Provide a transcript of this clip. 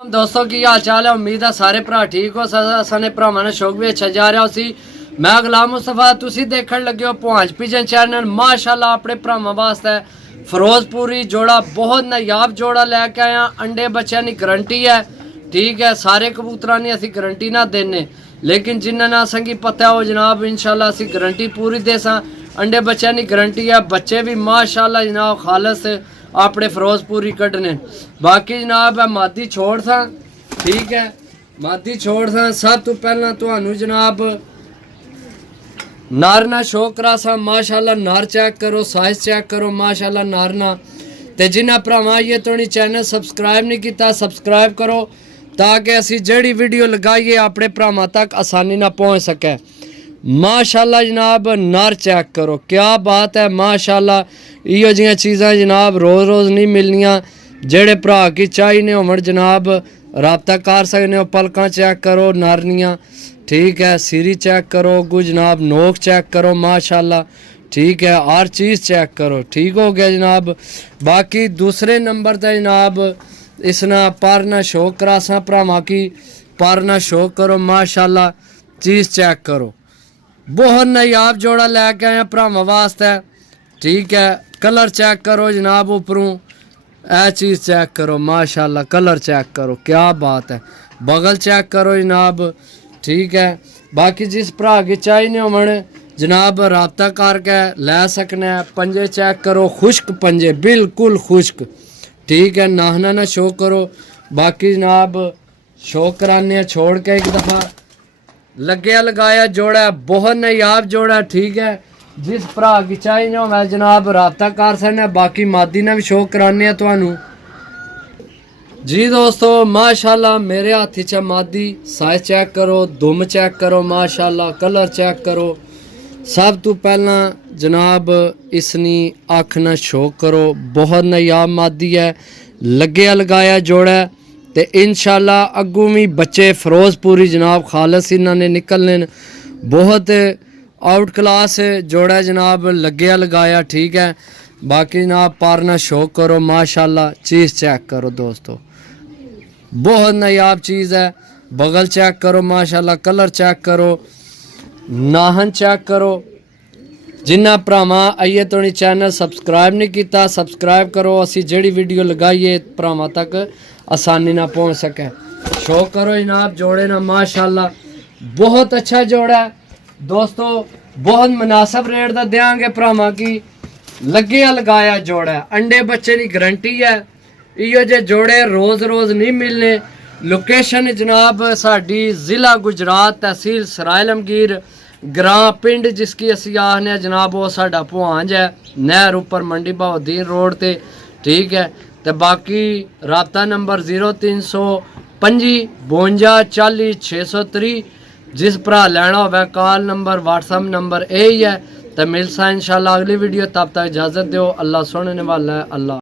दोस्तों की हाल चाल है। उम्मीद है सारे भरा ठीक हो। साने भरावां ने शौक भी अच्छा जा रहा उसी। मैं गुलाम मुस्तफा, तुसी देखण लगे हो भांज पिजन चैनल। माशाल्लाह अपने भरावां वास्ते फिरोजपुरी जोड़ा बहुत नायाब जोड़ा लैके आया। अंडे बच्चों की गारंटी है, ठीक है। सारे कबूतरां की असी गारंटी ना देने, लेकिन जिन्हें ना संगी पता हो जनाब इंशाल्लाह असी गारंटी पूरी दे सा। अंडे बच्चों की गारंटी है। बच्चे भी माशाल्लाह जनाब खालस अपने फिरोजपुरी कड्ढने। बाकी जनाब है मादी छोड़ सा, ठीक है। मादी छोड़ सा सब तो पहला तो जनाब नारना शो करा सा। माशाल्लाह नार चेक करो, साइज चेक करो माशाल्लाह नारना। ते जिन्हें भरावां ये तो नहीं चैनल सबसक्राइब नहीं किया सबसक्राइब करो, ताकि असी जड़ी वीडियो लगाइए अपने भरावां तक आसानी ना पहुँच सके। माशाल्लाह जनाब नर चेक करो, क्या बात है माशाल्लाह। इहो जिहियां चीज़ां जनाब रोज़ रोज़ नहीं मिलनियां। जेड़े भरा की चाहिए होवन जनाब रबता कर सकते हो। पलकां चेक करो नारनियां, ठीक है। सिरी चेक करो, अगू जनाब नोक चेक करो माशाल्लाह, ठीक है। हर चीज़ चेक करो, ठीक हो गया जनाब। बाकी दूसरे नंबर पर जनाब इसना पारना शो करासा भरावां की। पारना शो करो माशाल्लाह, चीज़ चेक करो। बहुत नायाब जोड़ा लैके आए भरावां वास्ते, ठीक है। कलर चेक करो जनाब उपरों, ए चीज़ चेक करो माशाल्लाह। कलर चेक करो, क्या बात है। बगल चेक करो जनाब, ठीक है। बाकी जिस भरा की चाहिए होवन जनाब रबता करके लै सकने। पंजे चेक करो, खुश्क पंजे बिल्कुल खुश्क, ठीक है। नाहना ना शो करो। बाकी जनाब शो कराने छोड़ के एक दफ़ा लग्या लगाया जोड़ा बहुत नायाब जोड़ा, ठीक है। जिस भरा की चाहिए हो मैं जनाब रबता कर सकना। बाकी मादी ने भी शो कराने तुहानू जी दोस्तों। माशाल्लाह मेरे हाथी च मादी, साइज चेक करो, दुम चेक करो माशाल्लाह, कलर चेक करो। सब तो पहला जनाब इसनी अख न शो करो, बहुत नायाब मादी है। लग्या लगाया जोड़ा ते इंशाल्लाह अगू भी बच्चे फिरोजपुरी जनाब खालस इन्होंने निकलने। बहुत आउट क्लास जोड़ा जनाब लग्या लगाया, ठीक है। बाकी जनाब पारना शो करो माशाल्लाह, चीज़ चेक करो दोस्तों, बहुत नायाब चीज़ है। बगल चेक करो माशाल्लाह, कलर चेक करो, नाहन चेक करो। जिन्ना भरावां आइए तो नहीं चैनल सबसक्राइब नहीं किया सबसक्राइब करो। असी जड़ी वीडियो लगाइए भरावां तक आसानी ना पहुँच सके। शो करो जनाब जोड़े ना माशाल्लाह, बहुत अच्छा जोड़ा है दोस्तों। बहुत मुनासिब रेट का देंगे भरावां की। लग्या लगाया जोड़ा है, अंडे बच्चे की गारंटी है। इहो जे जोड़े रोज़ रोज़ नहीं मिलने। लोकेशन जनाब साडी ज़िला गुजरात, तहसील सरायलमगीर, ग्रां पिंड जिसकी असी आखने जनाब वो साडा भांज है। नहर उपर मंडी बहाउद्दीन रोड ते, ठीक है। तो बाकी राबता नंबर 0325 52 40 630। जिस भरा लैना होवे कॉल नंबर व्हाट्सअप नंबर यही है। तो मिलसा इंशाल्लाह अगली वीडियो, तब तक इजाज़त दो। अल्लाह सुनने वाला है। अल्लाह।